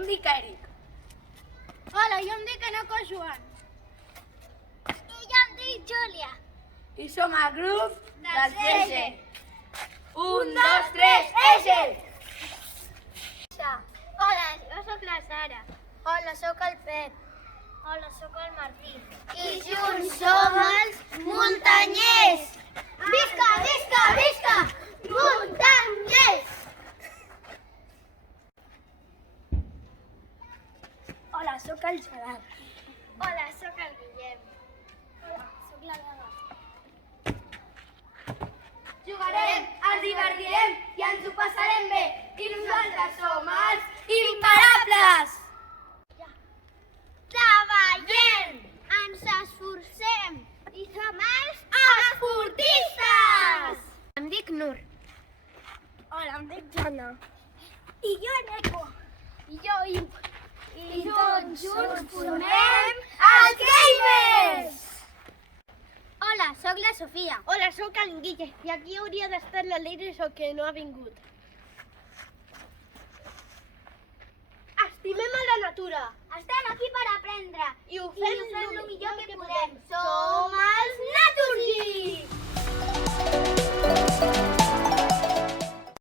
em dic Eric. Hola, jo em dic Eneko Joan. I jo em dic Júlia. I som el grup dels EGE. 1, 2, 3, EGE! Hola, jo sóc la Sara. Hola, sóc el Pep. Hola, sóc el Martí. I junts som els muntanyers! Visca, visca, visca! Muntanyers! Hola, sóc el Gerard. Hola, sóc el Guillem. Hola, sóc la Laura. Jugarem, ens divertirem i ens ho passarem bé. I nosaltres som els imparables! Treballem! Ens esforcem! I som els esportistes! Em dic Nur. Hola, em dic Jana. I jo Eneko. I jo Iu. I tots junts formem els Gamers! Hola, sóc la Sofia. Hola, sóc el Guille i aquí hauria d'estar la Leire, só que no ha vingut. Estimem a la natura Estem aquí per aprendre i ho fem fem el millor que podem. Som